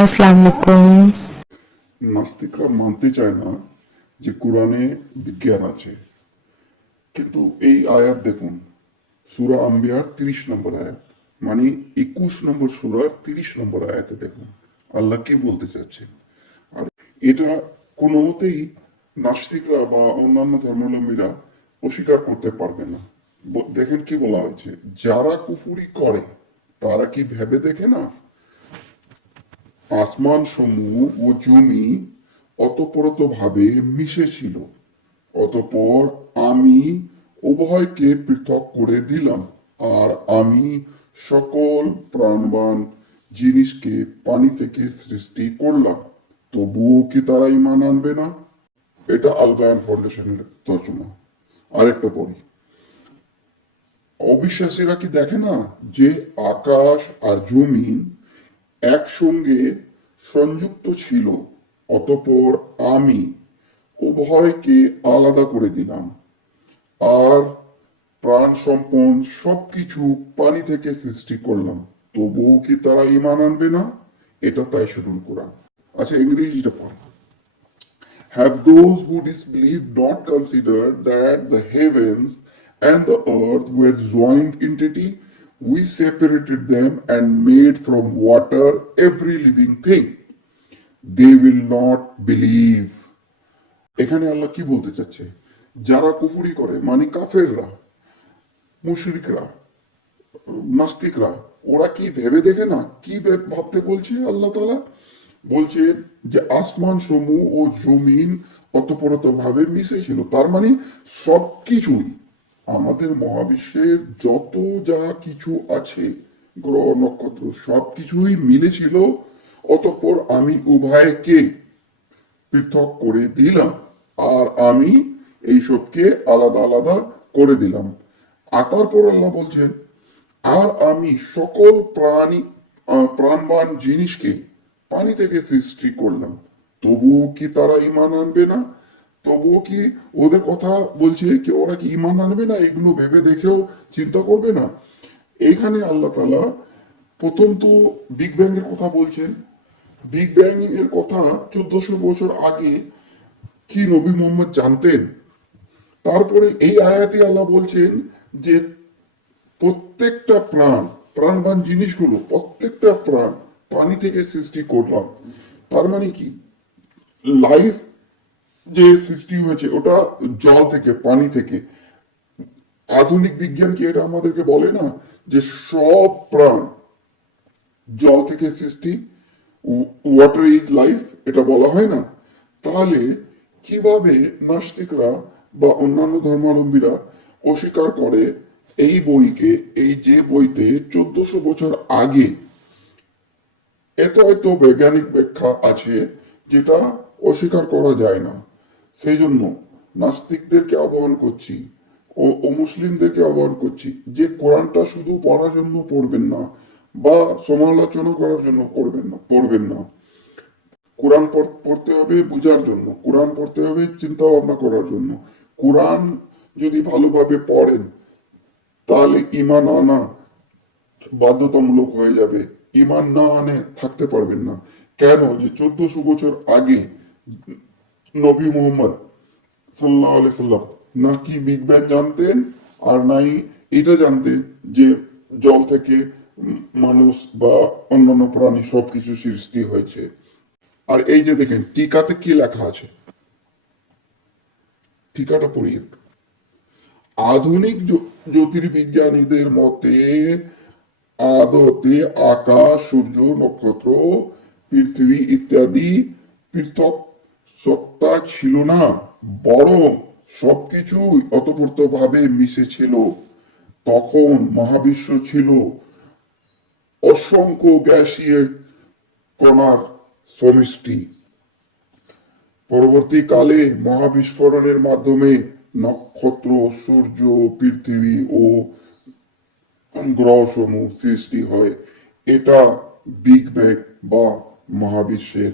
আসসালামু আলাইকুম। নাস্তিকরা মানতে চায় না যে কোরআনে বিজ্ঞান আছে, কিন্তু এই আয়াত দেখুন, সূরা আম্বিয়ার 30 নম্বর আয়াত, মানে 21 নম্বর সূরার 30 নম্বর আয়াতে দেখুন আল্লাহ কি বলতে চাচ্ছেন। আর এটা কোনো মতেই নাস্তিকরা বা অন্যান্য ধর্মাবলম্বীরা অস্বীকার করতে পারবে না। দেখেন কি বলা হয়েছে, যারা কুফুরি করে তারা কি ভেবে দেখে না আসমান সমূহ ও জমি অতপ্রতভাবে মিশেছিল, অতঃপর আমি উভয়কে পৃথক করে দিলাম, আর আমি সকল প্রাণবান জিনিসকে পানি থেকে সৃষ্টি করলাম, তবুও কি তারা ঈমান আনবে না? এটা আল বায়ান ফাউন্ডেশনের তর্জমা। আরেকটা পড়ি, অবিশ্বাসীরা কি দেখে না যে আকাশ আর জমিন একসঙ্গে সংযুক্ত ছিল, অতঃপর আমি উভয়কে আলাদা করে দিলাম, আর প্রাণ সম্পন্ন সবকিছু পানি থেকে সৃষ্টি করলাম, তবুও কি তারা ঈমান আনবে না? এটা তাই শুরু করা। আচ্ছা, ইংরেজিটা পড়ে, have those who disbelieve not considered that the heavens and the earth were joined entity? We separated them and made from water every living thing. They will not believe. এখানে আল্লাহ কি বলতে চাচ্ছে, যারা কুফুরি করে মানে কাফেররা, মুশরিকরা, নাস্তিকরা, ওরা কি ভেবে দেখে না, কি ভাবতে বলছে আল্লাহ তাআলা? বলছে যে আসমান সমূহ ও জমিন অতপ্রত ভাবে মিশে ছিল, তার মানে সবকিছুই, আমাদের মহাবিশ্বের যত যা কিছু আছে, গ্রহ নক্ষত্র সবকিছুই মিলেছিল, অতঃপর আমি উভয়কে পৃথক করে দিলাম, আর আমি এইসবকে আলাদা আলাদা করে দিলাম। আর তারপর আল্লাহ বলছেন, আর আমি সকল প্রাণবান জিনিসকে পানি থেকে সৃষ্টি করলাম, তবুও কি তারা ঈমান আনবে না? তবুও কি ওদের কথা বলছে কি ওরা কি ঈমান আনবে না? এগুলো ভেবে দেখেও চিন্তা করবে না? এইখানে আল্লাহ তাআলা প্রথম তো বিগ ব্যাং এর কথা বলছেন। বিগ ব্যাং এর কথা 1400 বছর আগে কি নবী মোহাম্মদ জানতেন? তারপরে এই আয়াতে আল্লাহ বলছেন যে প্রত্যেকটা প্রাণবান জিনিসগুলো, প্রত্যেকটা প্রাণ পানি থেকে সৃষ্টি করলাম। তার মানে কি, লাইফ যে সৃষ্টি হয়েছে ওটা জল থেকে, পানি থেকে। আধুনিক বিজ্ঞান কি এটা আমাদেরকে বলে না যে সব প্রাণ জল থেকে সৃষ্টি, ওয়াটার ইজ লাইফ, এটা বলা হয় না? তাহলে কিভাবে নাস্তিকরা বা অন্যান্য ধর্মাবলম্বীরা অস্বীকার করে এই বইকে, এই যে বইতে 1400 বছর আগে এত এত বৈজ্ঞানিক ব্যাখ্যা আছে যেটা অস্বীকার করা যায় না? সেই জন্য নাস্তিকদেরকে আহ্বান করছি ও মুসলিমদেরকে আহ্বান করছি যে কোরআনটা শুধু পড়ার জন্য পড়বেন না বা সমালোচনা করার জন্য পড়বেন না। কোরআন পড়তে হবে বোঝার জন্য, কোরআন পড়তে হবে চিন্তা ভাবনা করার জন্য। কোরআন যদি ভালোভাবে পড়েন তাহলে ঈমান আনা বাধ্যতামূলক হয়ে যাবে। ঈমান না আনে থাকতে পারবেন না। কেন? যে 1400 বছর আগে নবী মোহাম্মদ সাল্লাল্লাহু আলাইহি সাল্লাম না কি বিগ ব্যাং জানতেন, আর নাই এটা জানতেন যে জল থেকে মানুষ বা অন্যান্য প্রাণী সবকিছু সৃষ্টি হয়েছে। আর এই যে দেখেন টিকাতে কি লেখা আছে, টিকাটা পড়ি একটু। আধুনিক জ্যোতির্বিজ্ঞানীদের মতে আদতে আকাশ, সূর্য, নক্ষত্র, পৃথিবী ইত্যাদি পৃথক সত্তা ছিল না, বরং সবকিছুই অতপ্রতভাবে মিশেছিল। তখন মহাবিশ্ব ছিল অসংখ্য গ্যাসীয় কণার সমষ্টি। পরবর্তীকালে মহাবিস্ফোরণের মাধ্যমে নক্ষত্র, সূর্য, পৃথিবী ও গ্রহসমূহ সৃষ্টি হয়। এটা বিগ ব্যাং বা মহাবিশ্বের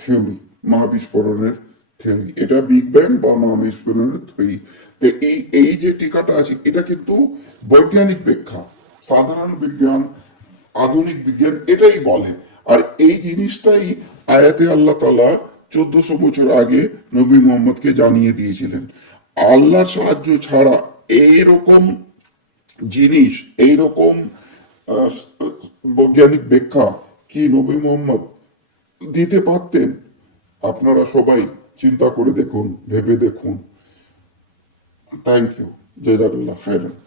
থিওরি, মহাবিস্ফোরণের থিওরি। এটা বিগ ব্যাং বা মহাবিস্ফোরণের থিওরি। তো এই যে টিকাটা আছে এটা কিন্তু বৈজ্ঞানিক ব্যাখ্যা, সাধারণ বিজ্ঞান আধুনিক বিজ্ঞান এটাই বলে। আর এই জিনিসটাই আয়াতে আল্লাহ তাআলা 1400 বছর আগে নবী মোহাম্মদকে জানিয়ে দিয়েছিলেন। আল্লাহর সাহায্য ছাড়া এইরকম জিনিস, এইরকম আহ, বৈজ্ঞানিক ব্যাখ্যা কি নবী মোহাম্মদ দিতে পারতেন? আপনারা সবাই চিন্তা করে দেখুন, ভেবে দেখুন। Thank you. জাযাকাল্লাহ খাইরান।